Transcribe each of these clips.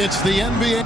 It's the NBA.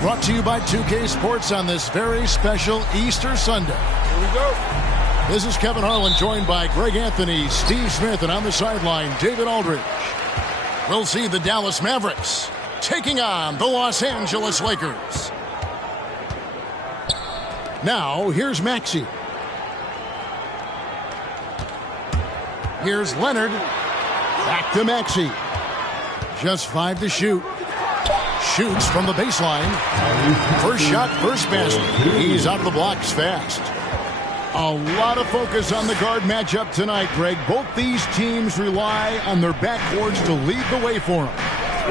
Brought to you by 2K Sports on this very special Easter Sunday. Here we go. This is Kevin Harlan, joined by Greg Anthony, Steve Smith, and on the sideline, David Aldridge. We'll see the Dallas Mavericks taking on the Los Angeles Lakers. Now, here's Maxey. Here's Leonard. Back to Maxey. Just 5 to shoot. Shoots from the baseline. First shot, first basket. He's out of the blocks fast. A lot of focus on the guard matchup tonight, Greg. Both these teams rely on their backcourts to lead the way for them.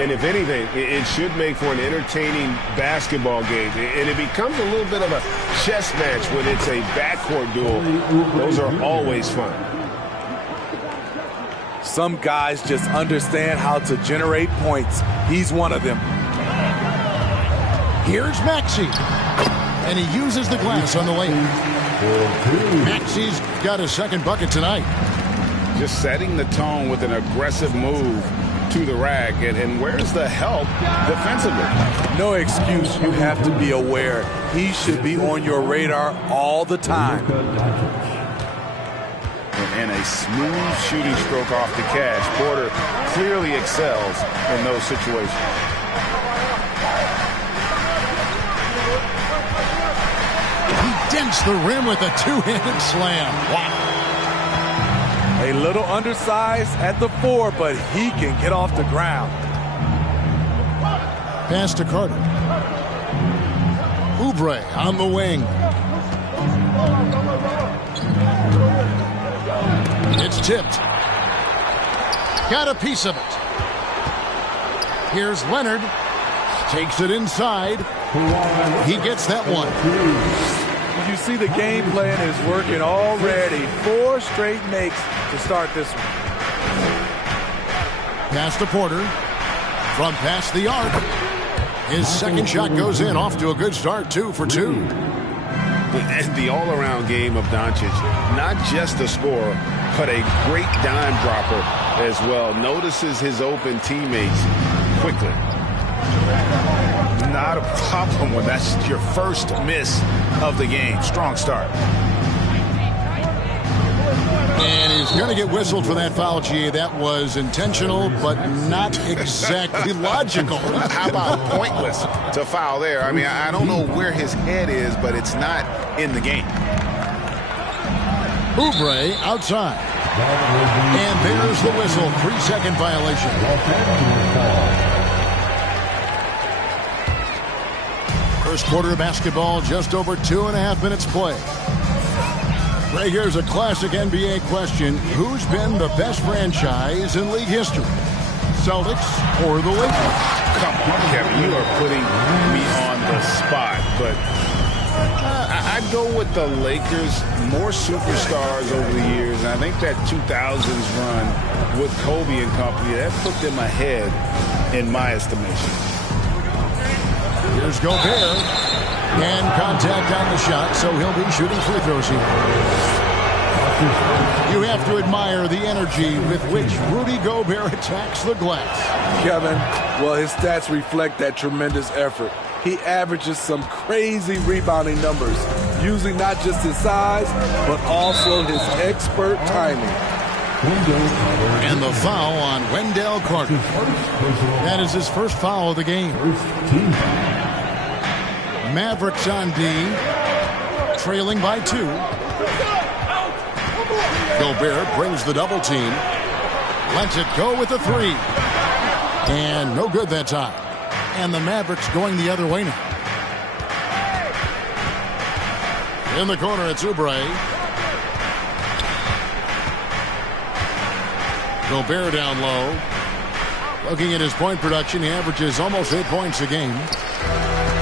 And if anything, it should make for an entertaining basketball game. And it becomes a little bit of a chess match when it's a backcourt duel. Those are always fun. Some guys just understand how to generate points. He's one of them. Here's Maxey. And he uses the glass on the lane. Maxey's got a second bucket tonight. Just setting the tone with an aggressive move to the rack. And where's the help defensively? No excuse. You have to be aware. He should be on your radar all the time. And a smooth shooting stroke off the catch. Porter clearly excels in those situations. Dents the rim with a two-handed slam. Wow. A little undersized at the 4, but he can get off the ground. Pass to Carter. Oubre on the wing. It's tipped. Got a piece of it. Here's Leonard. Takes it inside. He gets that one. You see the game plan is working already. 4 straight makes to start this one. Pass to Porter. From past the arc. His second shot goes in, off to a good start, 2 for 2. And the all-around game of Doncic, not just a scorer, but a great dime dropper as well. Notices his open teammates quickly. Not a problem when that's your first miss of the game. Strong start. And he's going to get whistled for that foul, G. That was intentional, but not exactly logical. How about pointless to foul there? I mean, I don't know where his head is, but it's not in the game. Oubre outside. And there's the whistle. 3-second violation. First quarter of basketball, just over 2.5 minutes play. Right, here's a classic NBA question. Who's been the best franchise in league history? Celtics or the Lakers? Come on, Kevin. You are putting me on the spot. But I'd go with the Lakers. More superstars over the years. And I think that 2000s run with Kobe and company, that put them ahead in my estimation. Here's Gobert. And contact on the shot, so he'll be shooting free throws here. You have to admire the energy with which Rudy Gobert attacks the glass. Kevin, well, his stats reflect that tremendous effort. He averages some crazy rebounding numbers, using not just his size, but also his expert timing. And the foul on Wendell Carter. That is his first foul of the game. Mavericks on D, trailing by 2. Gobert brings the double team. Lets it go with a 3. And no good that time. And the Mavericks going the other way now. In the corner, it's Oubre. Gobert down low. Looking at his point production, he averages almost 8 points a game.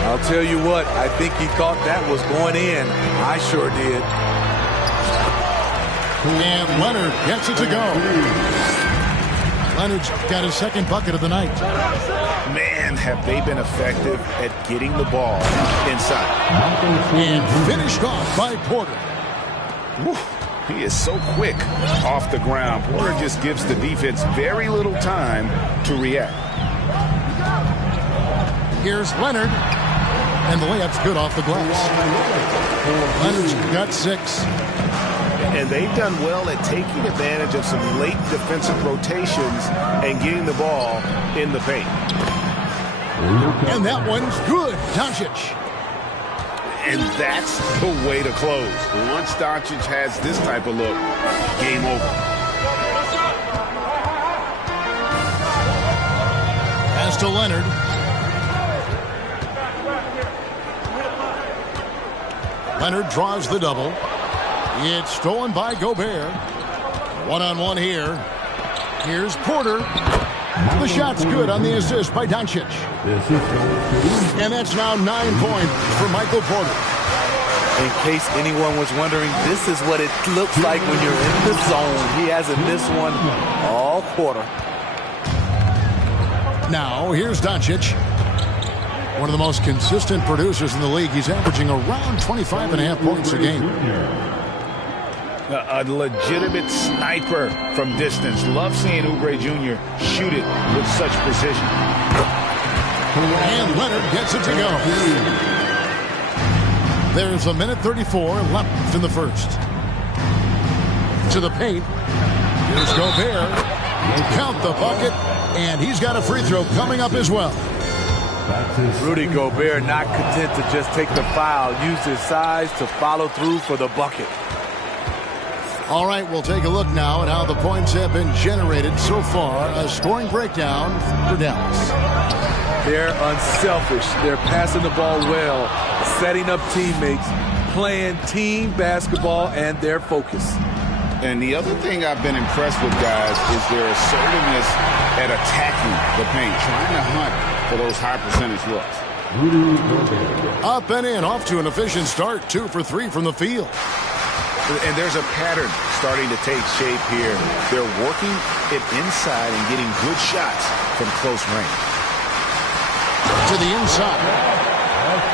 I'll tell you what, I think he thought that was going in. I sure did. And Leonard gets it to go. Leonard's got his second bucket of the night. Man, have they been effective at getting the ball inside. And finished off by Porter. Whew, he is so quick off the ground. Porter just gives the defense very little time to react. Here's Leonard. And the layup's good off the glass. Leonard's got 6. And they've done well at taking advantage of some late defensive rotations and getting the ball in the paint. And that one's good. Doncic. And that's the way to close. Once Doncic has this type of look, game over. Pass to Leonard. Leonard draws the double. It's stolen by Gobert. One-on-one here. Here's Porter. The shot's good on the assist by Doncic. And that's now 9 points for Michael Porter. In case anyone was wondering, this is what it looks like when you're in the zone. He hasn't missed one all quarter. Now, here's Doncic. One of the most consistent producers in the league. He's averaging around 25.5 points a game. A legitimate sniper from distance. Love seeing Oubre Jr. shoot it with such precision. And Leonard gets it to go. There's 1:34 left in the first. To the paint. Here's Gobert. Count the bucket. And he's got a free throw coming up as well. Rudy Gobert not content to just take the foul. Used his size to follow through for the bucket. All right, we'll take a look now at how the points have been generated so far. A scoring breakdown for Dallas. They're unselfish. They're passing the ball well, setting up teammates, playing team basketball, and their focus. And the other thing I've been impressed with, guys, is their assertiveness at attacking the paint, trying to hunt for those high percentage looks. Up and in, off to an efficient start. 2 for 3 from the field. And there's a pattern starting to take shape here. They're working it inside and getting good shots from close range. To the inside.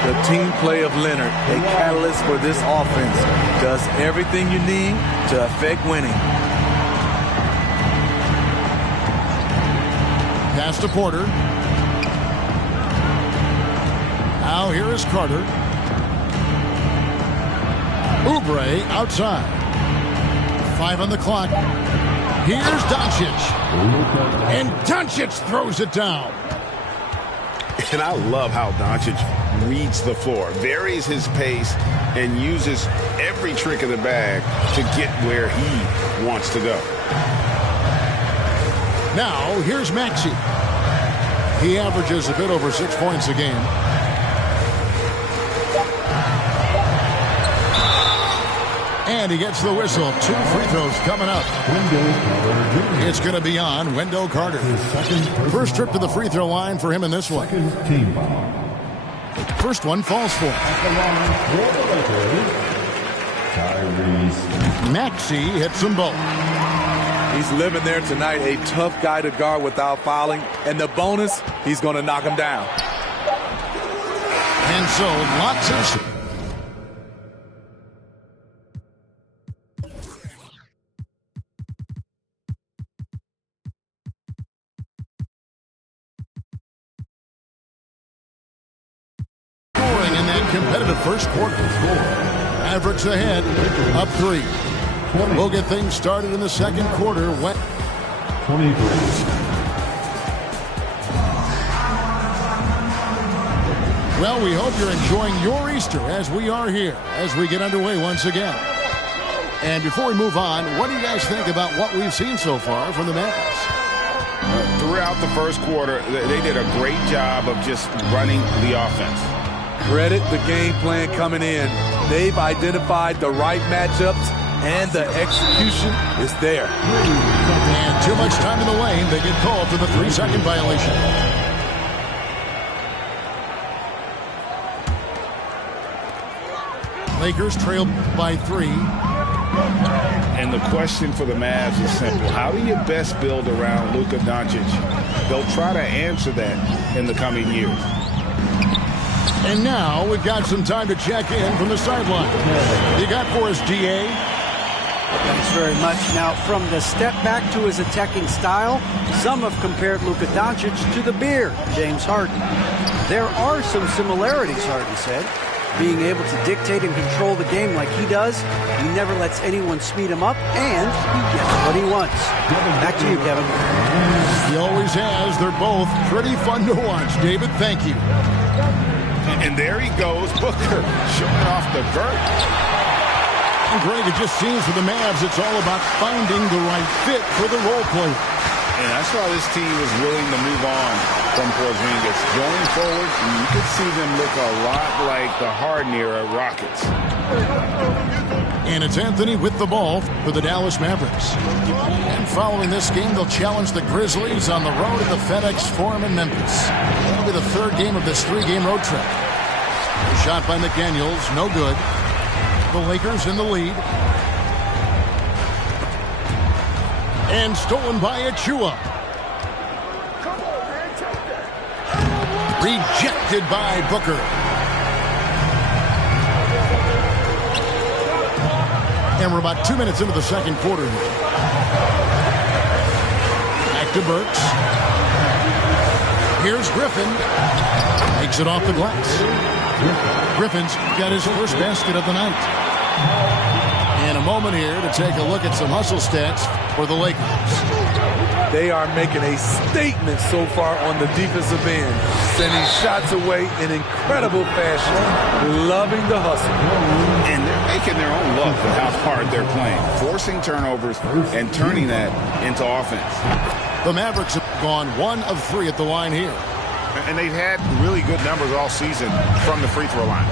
The team play of Leonard, a catalyst for this offense, does everything you need to affect winning. Pass to Porter. Now here is Carter. Oubre outside. 5 on the clock. Here's Doncic. And Doncic throws it down. And I love how Doncic reads the floor, varies his pace, and uses every trick of the bag to get where he wants to go. Now, here's Maxey. He averages a bit over 6 points a game. And he gets the whistle. 2 free throws coming up. It's going to be on Wendell Carter. First trip to the free throw line for him in this one. First one falls for him. Maxey hits them both. He's living there tonight, a tough guy to guard without fouling. And the bonus, he's going to knock him down. And so lots of... in that competitive first quarter. Mavericks ahead, up 3. We'll get things started in the second quarter. 23. Well, we hope you're enjoying your Easter as we are here, as we get underway once again. And before we move on, what do you guys think about what we've seen so far from the Mavericks? Throughout the first quarter, they did a great job of just running the offense. Credit the game plan coming in. They've identified the right matchups, and the execution is there. And too much time in the lane. They get called for the 3-second violation. Lakers trail by 3. And the question for the Mavs is simple. How do you best build around Luka Doncic? They'll try to answer that in the coming years. And now we've got some time to check in from the sideline. You got for us, D.A.? Thanks very much. Now, from the step back to his attacking style, some have compared Luka Doncic to the bear, James Harden. There are some similarities, Harden said. Being able to dictate and control the game like he does, he never lets anyone speed him up, and he gets what he wants. Back to you, Kevin. He always has. They're both pretty fun to watch. David, thank you. And there he goes, Booker, showing off the vert. And Greg, it just seems for the Mavs, it's all about finding the right fit for the role player. And that's why this team was willing to move on from Porzingis. Going forward, you could see them look a lot like the Harden-era Rockets. And it's Anthony with the ball for the Dallas Mavericks. And following this game, they'll challenge the Grizzlies on the road at the FedEx Forum in Memphis. That'll be the 3rd game of this 3-game road trip. A shot by McDaniels, no good. The Lakers in the lead. And stolen by Achua. Rejected by Booker. And we're about 2 minutes into the second quarter here. Back to Burks. Here's Griffin. Takes it off the glass. Griffin's got his first basket of the night. And a moment here to take a look at some hustle stats for the Lakers. They are making a statement so far on the defensive end, sending shots away in incredible fashion, loving the hustle. And they're making their own luck with how hard they're playing, forcing turnovers and turning that into offense. The Mavericks have gone 1 of 3 at the line here. And they've had really good numbers all season from the free throw line.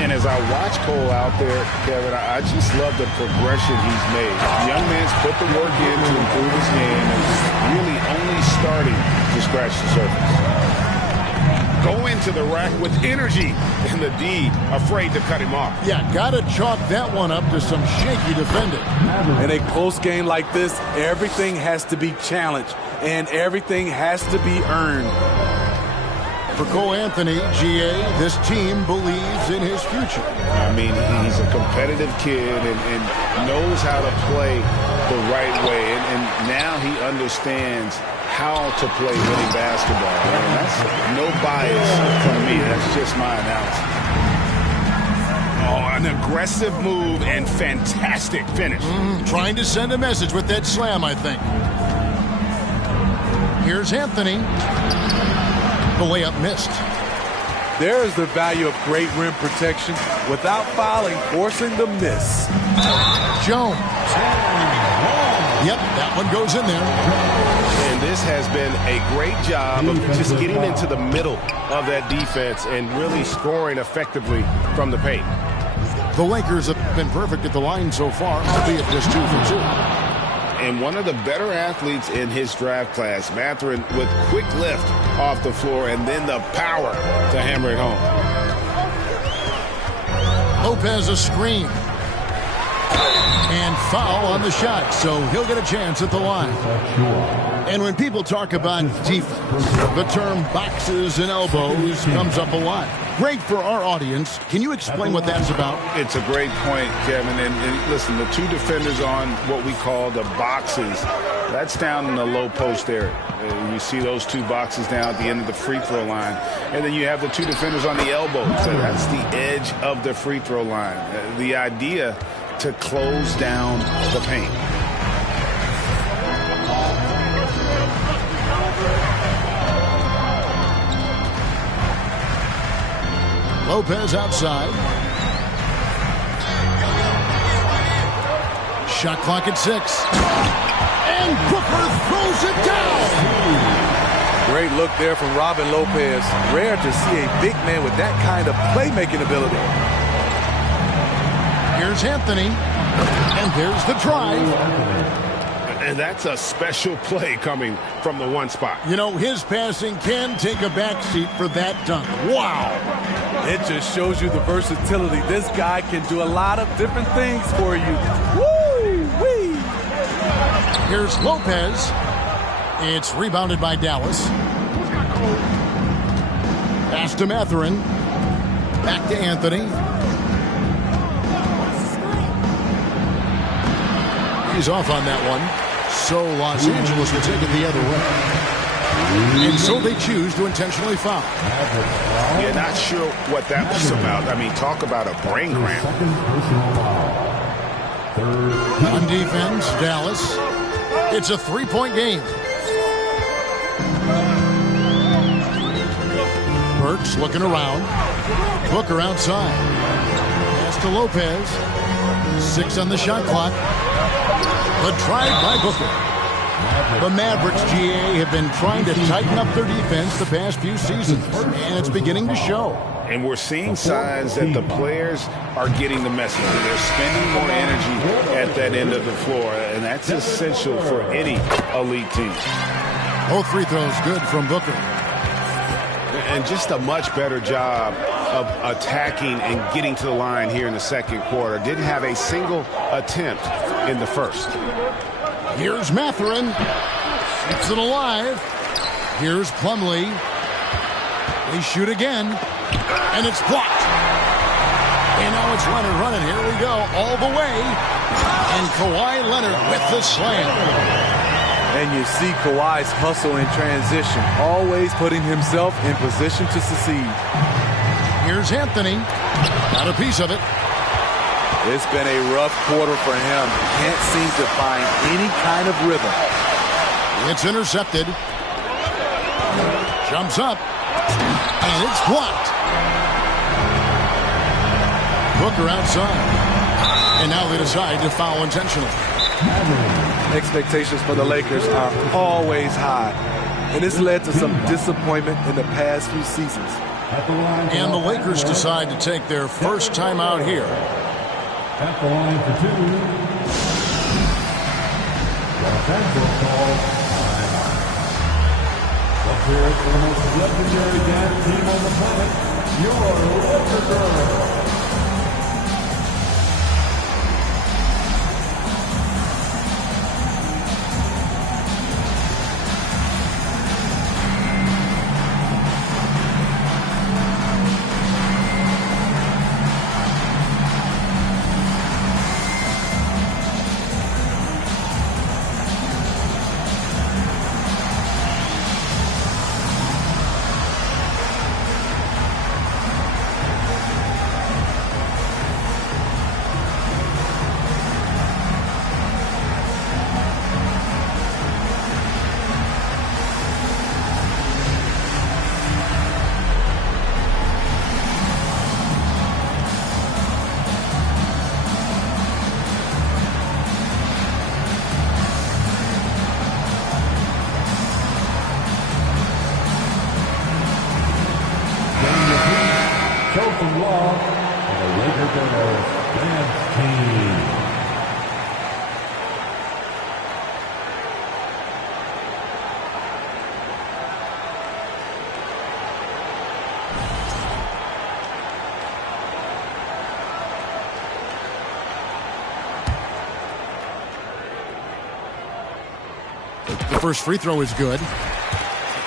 And as I watch Cole out there, Kevin, I just love the progression he's made. The young man's put the work in to improve his game and really only starting to scratch the surface. Go into the rack with energy, and the D afraid to cut him off. Yeah, gotta chalk that one up to some shaky defending. In a close game like this, everything has to be challenged, and everything has to be earned. For Cole Anthony, GA, this team believes in his future. I mean, he's a competitive kid and knows how to play the right way. And now he understands how to play winning basketball. And that's no bias from me. That's just my analysis. Oh, an aggressive move and fantastic finish. Trying to send a message with that slam, I think. Here's Anthony. The layup missed. There is the value of great rim protection without fouling, forcing the miss. Jones. Yep, that one goes in there. And this has been a great job of just getting into the middle of that defense and really scoring effectively from the paint. The Lakers have been perfect at the line so far, albeit just 2 for 2. And one of the better athletes in his draft class, Mathurin, with quick lift off the floor and then the power to hammer it home. Lopez a screen. And foul on the shot, so he'll get a chance at the line. And when people talk about defense, the term boxes and elbows comes up a lot. Great for our audience. Can you explain what that's about? It's a great point, Kevin. And listen, the two defenders on what we call the boxes, that's down in the low post area. You see those two boxes down at the end of the free throw line. And then you have the two defenders on the elbows. So that's the edge of the free throw line. The idea to close down the paint. Lopez outside. Shot clock at 6. And Booker throws it down. Great look there from Robin Lopez. Rare to see a big man with that kind of playmaking ability. Here's Anthony. And there's the drive. And that's a special play coming from the one spot. You know, his passing can take a backseat for that dunk. Wow. It just shows you the versatility. This guy can do a lot of different things for you. Woo-wee! Here's Lopez. It's rebounded by Dallas. Pass to Mathurin. Back to Anthony. He's off on that one. So Los Angeles will take it the other way. And so they choose to intentionally foul. Yeah, not sure what that was about. I mean, talk about a brain cramp. On defense, Dallas. It's a 3-point game. Burks looking around. Booker outside. Pass to Lopez. 6 on the shot clock. The drive by Booker. The Mavericks, GA, have been trying to tighten up their defense the past few seasons, and it's beginning to show. And we're seeing signs that the players are getting the message. They're spending more energy at that end of the floor, and that's essential for any elite team. Both free throws good from Booker. And just a much better job of attacking and getting to the line here in the second quarter. Didn't have a single attempt in the first. Here's Mathurin. Keeps it alive. Here's Plumlee. They shoot again. And it's blocked. And now it's Leonard running. Here we go. All the way. And Kawhi Leonard with the slam. And you see Kawhi's hustle in transition, always putting himself in position to succeed. Here's Anthony. Got a piece of it. It's been a rough quarter for him. Can't seem to find any kind of rhythm. It's intercepted. Jumps up. And it's blocked. Booker outside. And now they decide to foul intentionally. Expectations for the Lakers are always high. And this led to some disappointment in the past few seasons. And the Lakers decide to take their first time out here. At the line for 2. Defensive call. Let's hear it for the most legendary dance team on the planet, your Laker Girls. The first free throw is good.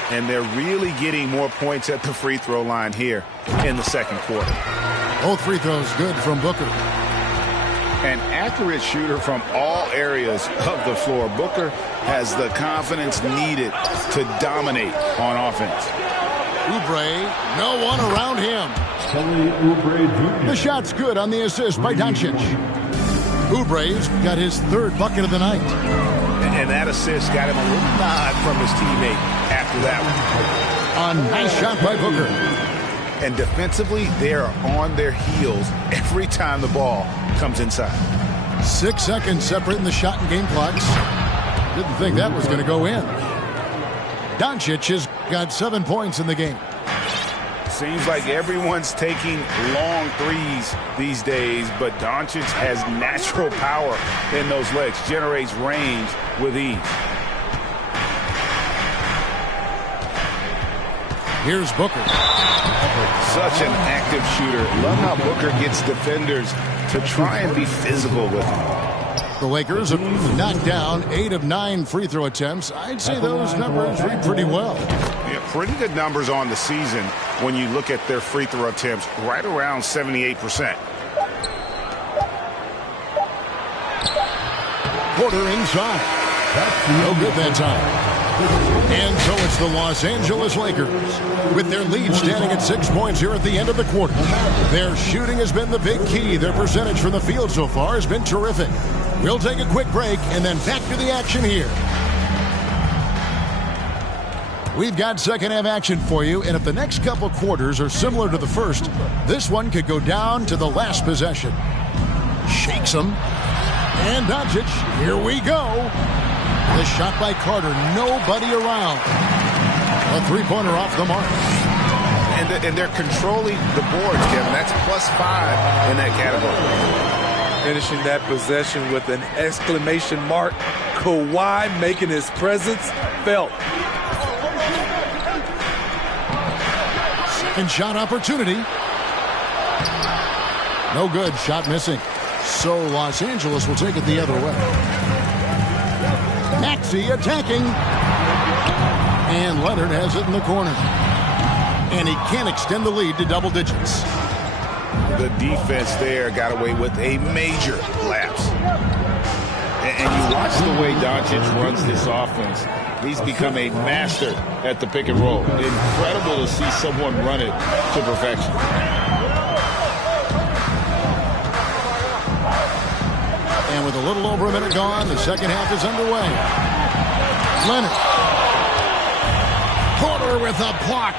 And they're really getting more points at the free throw line here in the second quarter. Both free throws good from Booker. An accurate shooter from all areas of the floor. Booker has the confidence needed to dominate on offense. Oubre, no one around him. Kelly Oubre Jr. The shot's good on the assist by Doncic. Oubre's got his third bucket of the night. And that assist got him a little nod from his teammate after that one. A nice shot by Booker. And defensively, they are on their heels every time the ball comes inside. 6 seconds separating the shot and game clocks. Didn't think that was going to go in. Doncic has got 7 points in the game. Seems like everyone's taking long threes these days, but Doncic has natural power in those legs, generates range with ease. Here's Booker. Such an active shooter. Love how Booker gets defenders to try and be physical with him. The Lakers have knocked down 8 of 9 free throw attempts. I'd say those numbers read pretty well. Yeah, pretty good numbers on the season when you look at their free throw attempts, right around 78%. Porter inside. No good that time. And so it's the Los Angeles Lakers with their lead standing at 6 points here at the end of the quarter. Their shooting has been the big key. Their percentage from the field so far has been terrific. We'll take a quick break and then back to the action here. We've got second half action for you, and if the next couple quarters are similar to the first, this one could go down to the last possession. Shakes him. And Doncic, here we go. The shot by Carter, nobody around. A three-pointer off the mark. And they're controlling the boards, Kevin. That's +5 in that category. Finishing that possession with an exclamation mark. Kawhi making his presence felt. Second shot opportunity. No good. Shot missing. So Los Angeles will take it the other way. Maxey attacking. And Leonard has it in the corner. And he can't extend the lead to double digits. The defense there got away with a major lapse. And you watch the way Doncic runs this offense. He's become a master at the pick and roll. Incredible to see someone run it to perfection. And with a little over a minute gone, the second half is underway. Leonard. Porter with a block.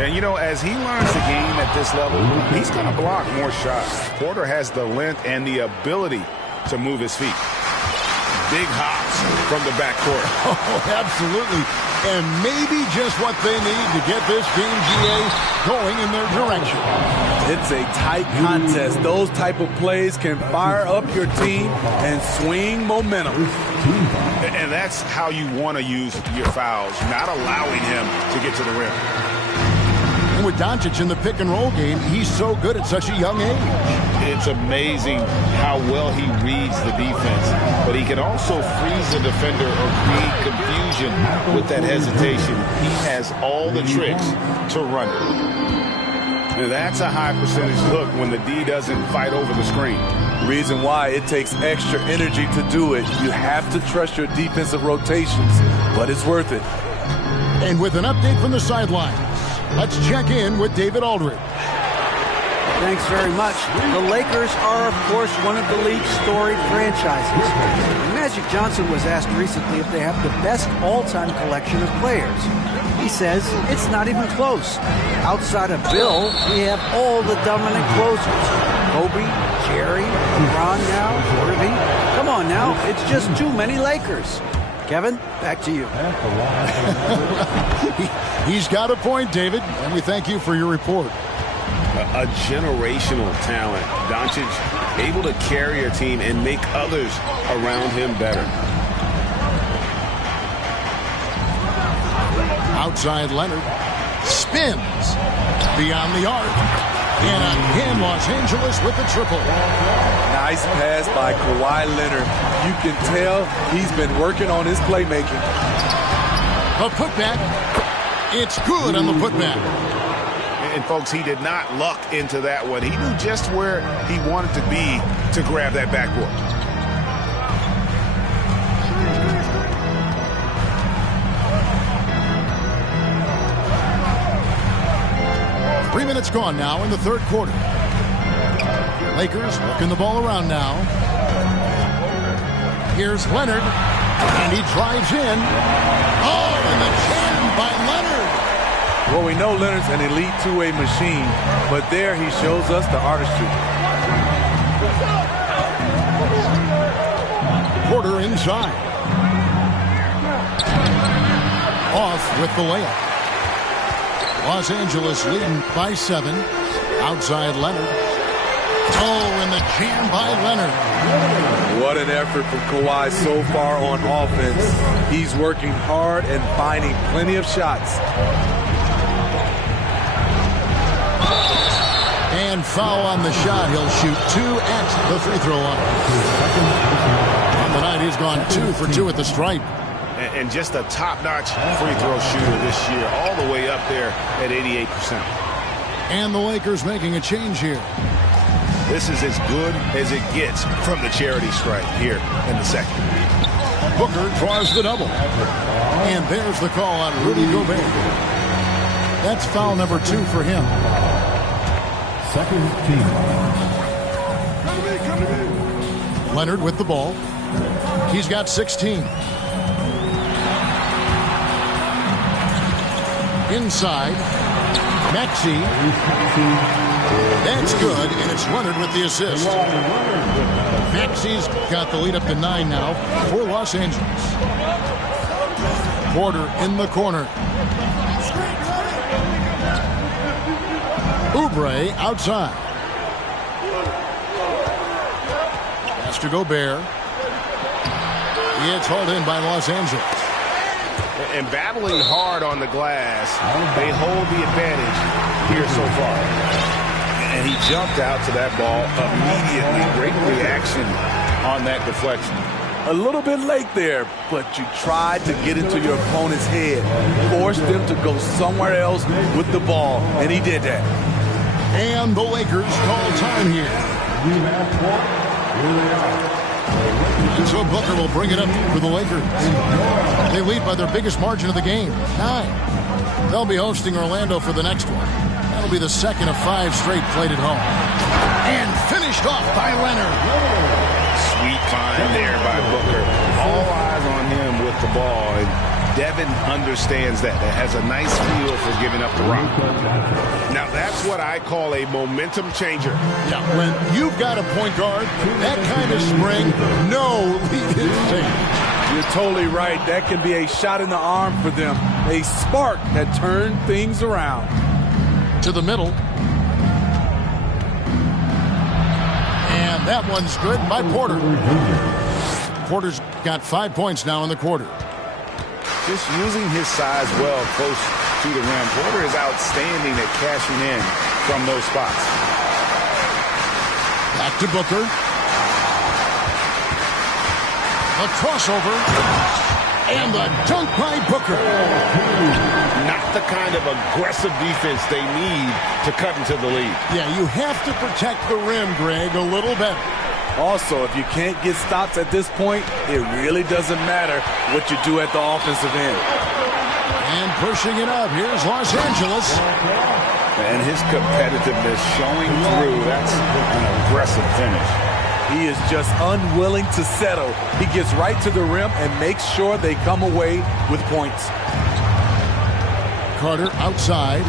And, you know, as he learns the game at this level, he's going to block more shots. Porter has the length and the ability to move his feet. Big hops from the backcourt. Oh, absolutely. And maybe just what they need to get this team, GA, going in their direction. It's a tight contest. Those type of plays can fire up your team and swing momentum. And that's how you want to use your fouls, not allowing him to get to the rim. And with Doncic in the pick and roll game, he's so good at such a young age. It's amazing how well he reads the defense, but he can also freeze a defender or create confusion with that hesitation. He has all the tricks to run it. Now that's a high percentage look when the D doesn't fight over the screen. Reason why it takes extra energy to do it. You have to trust your defensive rotations, but it's worth it. And with an update from the sidelines, let's check in with David Aldridge. Thanks very much. The Lakers are, of course, one of the league's storied franchises. And Magic Johnson was asked recently if they have the best all-time collection of players. He says it's not even close. Outside of Bill, we have all the dominant closers. Kobe, Jerry, LeBron now, Irving. Come on now, it's just too many Lakers. Kevin, back to you. He's got a point, David, and we thank you for your report. A generational talent. Doncic able to carry a team and make others around him better. Outside Leonard spins beyond the arc. And again, Los Angeles with the triple. Nice pass by Kawhi Leonard. You can tell he's been working on his playmaking. The putback. It's good on the putback. And, folks, he did not luck into that one. He knew just where he wanted to be to grab that backboard. 3 minutes gone now in the third quarter. Lakers working the ball around now. Here's Leonard, and he drives in. Oh, and the jam by Leonard. Well, we know Leonard's an elite two-way machine, but there he shows us the artistry. Porter inside. Off with the layup. Los Angeles leading by 7. Outside Leonard. Oh, and the jam by Leonard. What an effort from Kawhi so far on offense. He's working hard and finding plenty of shots. And foul on the shot. He'll shoot 2 at the free throw line. On the night, he's gone 2 for 2 at the stripe. And just a top-notch free throw shooter this year, all the way up there at 88%. And the Lakers making a change here. This is as good as it gets from the charity stripe here in the second. Booker draws the double. And there's the call on Rudy Gobert. That's foul number 2 for him. Second team. Leonard with the ball. He's got 16. Inside. Maxey. That's good, and it's Leonard with the assist. Maxey's got the lead up to 9 now for Los Angeles. Porter in the corner. Oubre outside. Pass to Gobert. It's hauled in by Los Angeles. And battling hard on the glass, they hold the advantage here so far. And he jumped out to that ball immediately. Great reaction on that deflection. A little bit late there, but you tried to get into your opponent's head. Forced them to go somewhere else with the ball, and he did that. And the Lakers call time here. So Booker will bring it up for the Lakers. They lead by their biggest margin of the game, 9. They'll be hosting Orlando for the next one. That'll be the second of 5 straight played at home. And finished off by Leonard. Sweet find there by Booker. All eyes on him with the ball. And Devin understands that. That has a nice feel for giving up the rock. Now, that's what I call a momentum changer. Yeah, when you've got a point guard, that kind of spring, no lead is safe. You're totally right. That can be a shot in the arm for them. A spark that turned things around. To the middle. And that one's good by Porter. Porter's got 5 points now in the quarter. Just using his size well close to the rim. Porter is outstanding at cashing in from those spots. Back to Booker. A crossover. And the dunk by Booker. Not the kind of aggressive defense they need to cut into the lead. Yeah, you have to protect the rim, Greg, a little better. Also, if you can't get stops at this point, it really doesn't matter what you do at the offensive end. And pushing it up, here's Los Angeles. And his competitiveness showing through. That's an aggressive finish. He is just unwilling to settle. He gets right to the rim and makes sure they come away with points. Carter outside.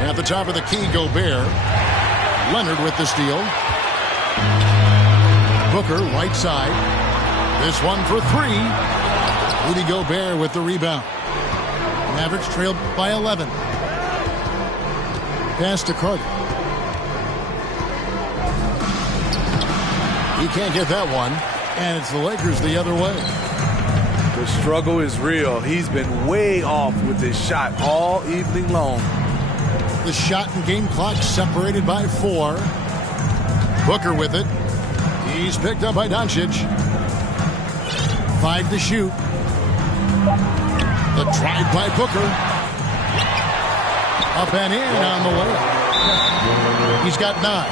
At the top of the key, Gobert. Leonard with the steal. Booker, right side. This one for 3. Rudy Gobert with the rebound. Mavericks trailed by 11. Pass to Carter. He can't get that one. And it's the Lakers the other way. The struggle is real. He's been way off with his shot all evening long. The shot and game clock separated by 4. Booker with it. He's picked up by Doncic. 5 to shoot. The drive by Booker. Up and in on the way. He's got 9.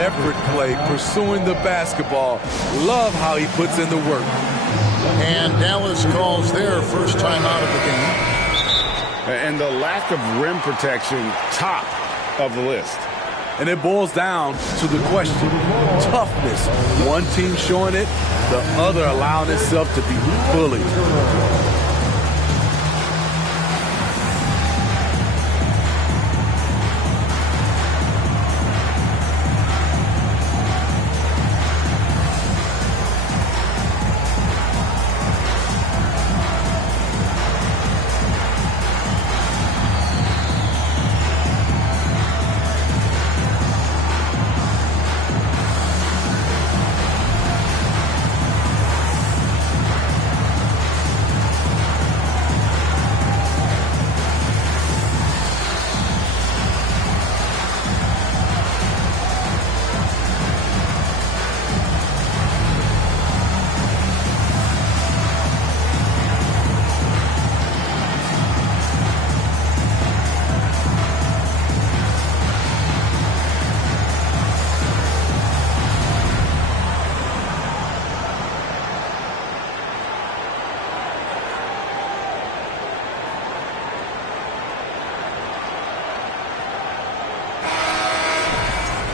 Effort play, pursuing the basketball. Love how he puts in the work. And Dallas calls their first time out of the game. And the lack of rim protection, top of the list. And it boils down to the question. Toughness. One team showing it, the other allowing itself to be bullied.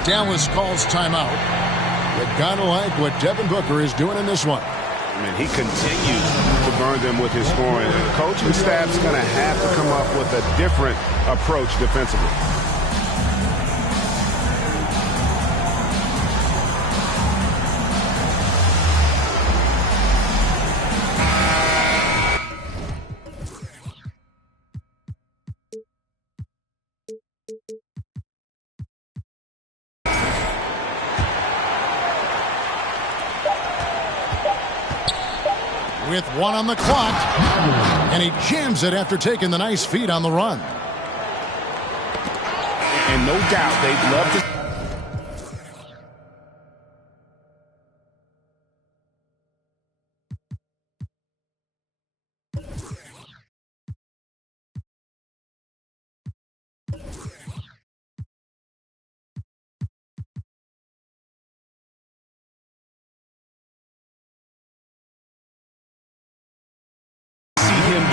Dallas calls timeout. You gotta like what Devin Booker is doing in this one. I mean, he continues to burn them with his scoring. And the coaching staff's going to have to come up with a different approach defensively. With 1 on the clock, and he jams it after taking the nice feed on the run. And no doubt they'd love to.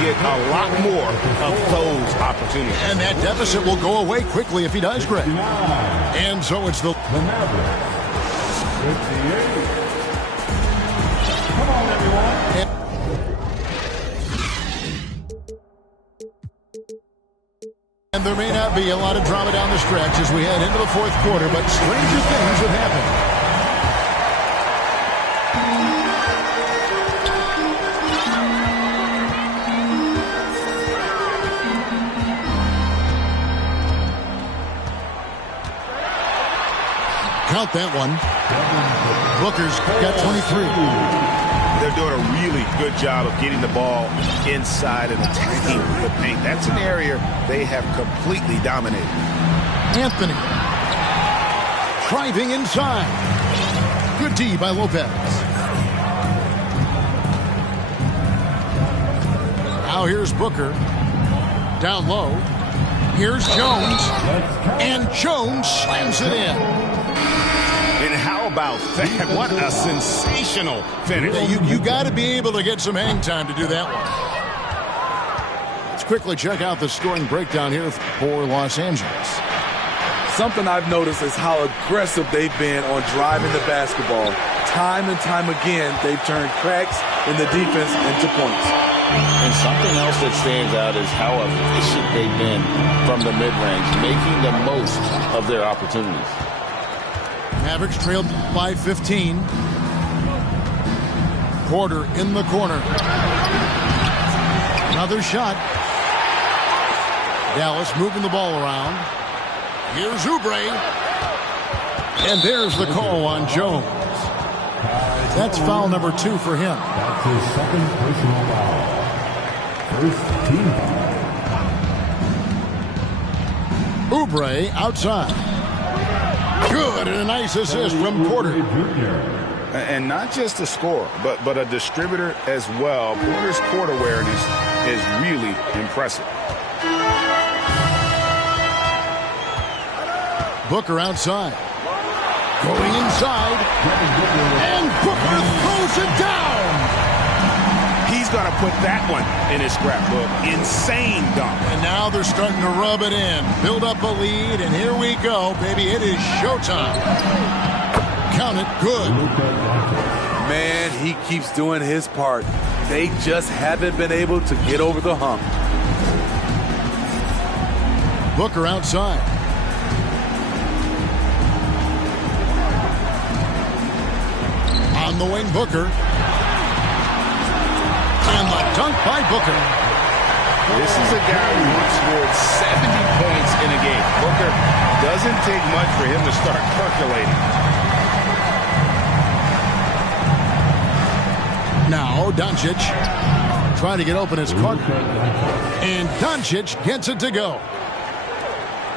Get a lot more of those opportunities. And that deficit will go away quickly if he does, Greg. And so it's the Mavericks. 58. Come on, everyone. And there may not be a lot of drama down the stretch as we head into the fourth quarter, but stranger things have happened. Count that one. Booker's got 23. They're doing a really good job of getting the ball inside and attacking the paint. That's an area they have completely dominated. Anthony driving inside. Good D by Lopez. Now here's Booker. Down low. Here's Jones. And Jones slams it in. And how about that? What a sensational finish. You got to be able to get some hang time to do that one. Let's quickly check out the scoring breakdown here for Los Angeles. Something I've noticed is how aggressive they've been on driving the basketball. Time and time again, they've turned cracks in the defense into points. And something else that stands out is how efficient they've been from the mid-range, making the most of their opportunities. Mavericks trailed by 15. Porter in the corner. Another shot. Dallas moving the ball around. Here's Oubre. And there's the call on Jones. That's foul number 2 for him. That's his second personal foul. First team foul. Oubre outside. Good, and a nice assist from Porter. And not just a scorer, but a distributor as well. Porter's court awareness is really impressive. Booker outside. Going inside. And Booker throws it down. He's going to put that one in his scrapbook. Insane dunk. And now they're starting to rub it in. Build up a lead, and here we go, baby. It is showtime. Count it good. Man, he keeps doing his part. They just haven't been able to get over the hump. Booker outside. On the wing, Booker. And the dunk by Booker. This is a guy who scored 70 points in a game. Booker doesn't take much for him to start percolating. Now Doncic trying to get open his corner. And Doncic gets it to go.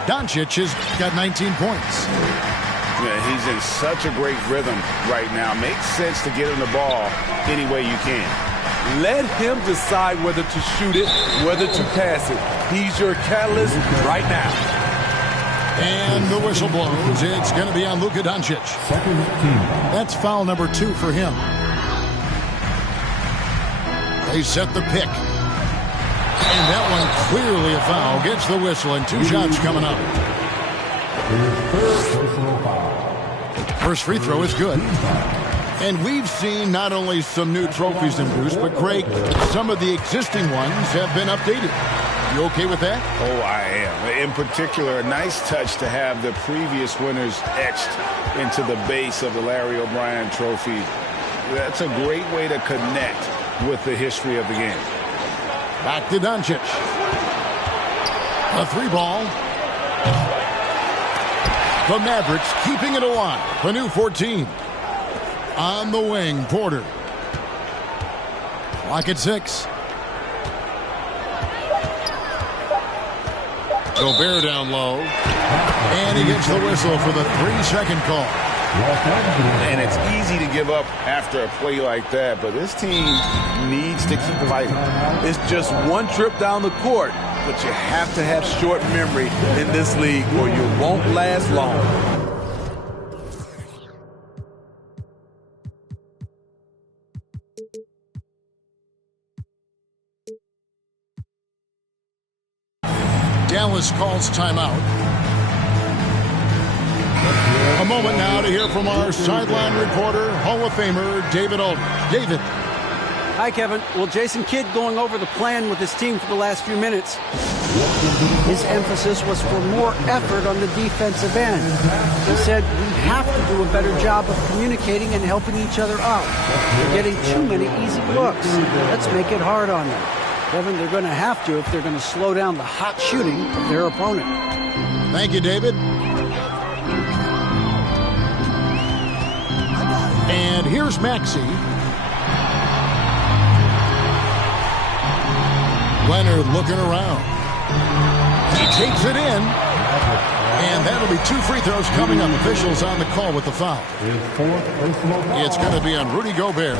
Doncic has got 19 points. Yeah, he's in such a great rhythm right now. Makes sense to get him the ball any way you can. Let him decide whether to shoot it, whether to pass it. He's your catalyst right now. And the whistle blows. It's going to be on Luka Doncic. That's foul number 2 for him. They set the pick. And that one clearly a foul. Gets the whistle, and 2 shots coming up. First free throw is good. And we've seen not only some new trophies in Bruce, but Greg, some of the existing ones have been updated. You okay with that? Oh, I am. In particular, a nice touch to have the previous winners etched into the base of the Larry O'Brien trophy. That's a great way to connect with the history of the game. Back to Doncic. A 3-ball. The Mavericks keeping it alive. The new 14. On the wing, Porter. Clock at 6. Gobert down low. And he gets the whistle for the 3-second call. And it's easy to give up after a play like that, but this team needs to keep fighting. It's just one trip down the court, but you have to have short memory in this league or you won't last long. Dallas calls timeout. A moment now to hear from our sideline reporter, Hall of Famer David Aldridge. David. Hi, Kevin. Well, Jason Kidd going over the plan with his team for the last few minutes. His emphasis was for more effort on the defensive end. He said we have to do a better job of communicating and helping each other out. We're getting too many easy looks. Let's make it hard on them. Kevin, they're going to have to if they're going to slow down the hot shooting of their opponent. Thank you, David. And here's Maxey. Leonard looking around. He takes it in. And that'll be 2 free throws coming up. Officials on the call with the foul. It's going to be on Rudy Gobert.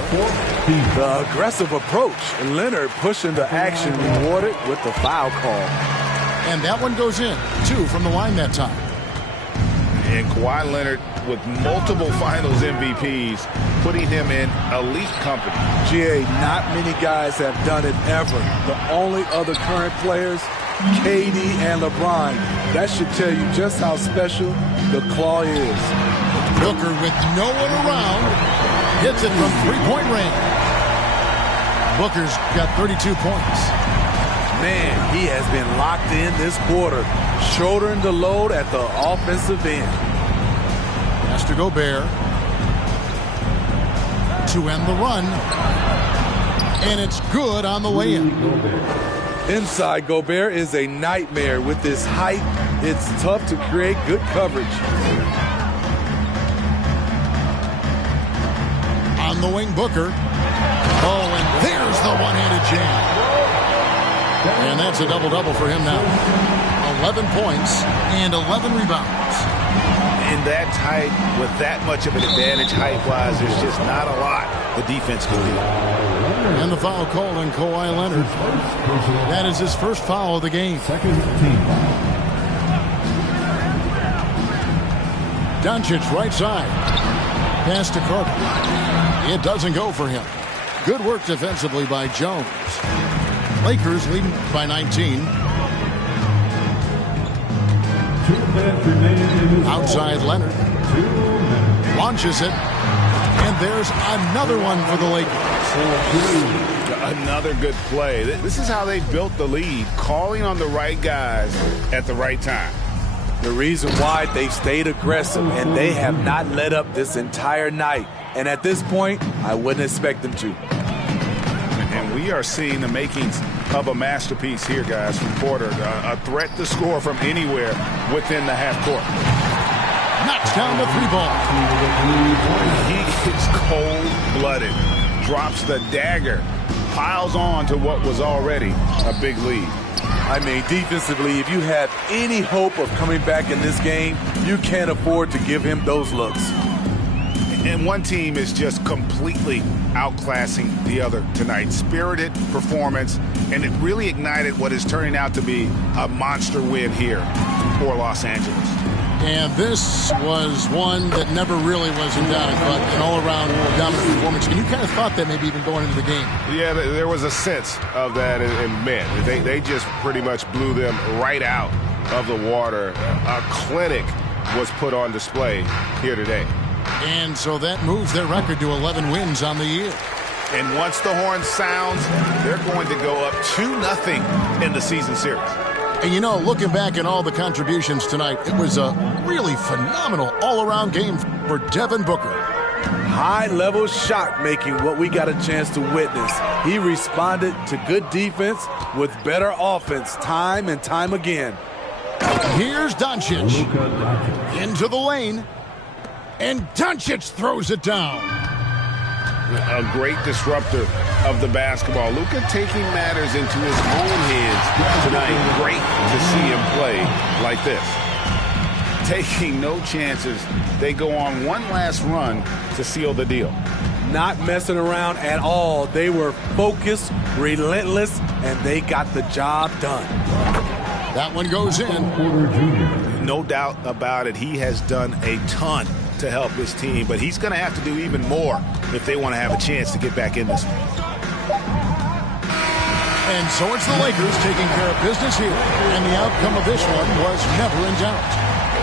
The aggressive approach. Leonard pushing the action rewarded with the foul call. And that one goes in. 2 from the line that time. And Kawhi Leonard with multiple finals MVPs, putting him in elite company. GA, not many guys have done it ever. The only other current players, KD and LeBron. That should tell you just how special the claw is. Booker with no one around. Hits it from 3-point range. Booker's got 32 points. Man, he has been locked in this quarter, shouldering the load at the offensive end. Pass to Gobert to end the run. And it's good on the way in. Inside, Gobert is a nightmare. With his height, it's tough to create good coverage. On the wing, Booker. Oh, and there's the one-handed jam. And that's a double-double for him now. 11 points and 11 rebounds. in that tight, with that much of an advantage height-wise, there's just not a lot the defense can do. And the foul called on Kawhi Leonard. That is his first foul of the game. Second team. Doncic right side. Pass to Carter. It doesn't go for him. Good work defensively by Jones. Lakers leading by 19. 2 minutes remaining in this Outside Leonard. 2 minutes. Launches it. And there's another one for the Lakers. Another good play. This is how they built the lead, calling on the right guys at the right time. The reason why they've stayed aggressive and they have not let up this entire night. And at this point, I wouldn't expect them to. And we are seeing the makings of a masterpiece here, guys, from Porter. A threat to score from anywhere within the half court. Knocks down the three ball. He is cold-blooded. Drops the dagger. Piles on to what was already a big lead. I mean, defensively, if you have any hope of coming back in this game, you can't afford to give him those looks. And one team is just completely outclassing the other tonight. Spirited performance, and it really ignited what is turning out to be a monster win here for Los Angeles. And this was one that never really was in doubt, but an all-around dominant performance. And you kind of thought that maybe even going into the game. Yeah, there was a sense of that in men. They just pretty much blew them right out of the water. A clinic was put on display here today. And so that moves their record to 11 wins on the year. And once the horn sounds, they're going to go up 2-0 in the season series. And you know, looking back at all the contributions tonight, it was a really phenomenal all-around game for Devin Booker. High-level shot making, what we got a chance to witness. He responded to good defense with better offense time and time again. Here's Doncic into the lane, and Doncic throws it down. A great disruptor of the basketball. Luka taking matters into his own hands tonight. Great to see him play like this. Taking no chances. They go on one last run to seal the deal. Not messing around at all. They were focused, relentless, and they got the job done. That one goes in. No doubt about it. He has done a ton to help this team, but he's going to have to do even more if they want to have a chance to get back in this one. And so it's the Lakers taking care of business here, and the outcome of this one was never in doubt.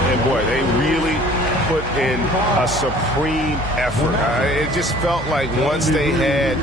And boy, they really put in a supreme effort. It just felt like once they had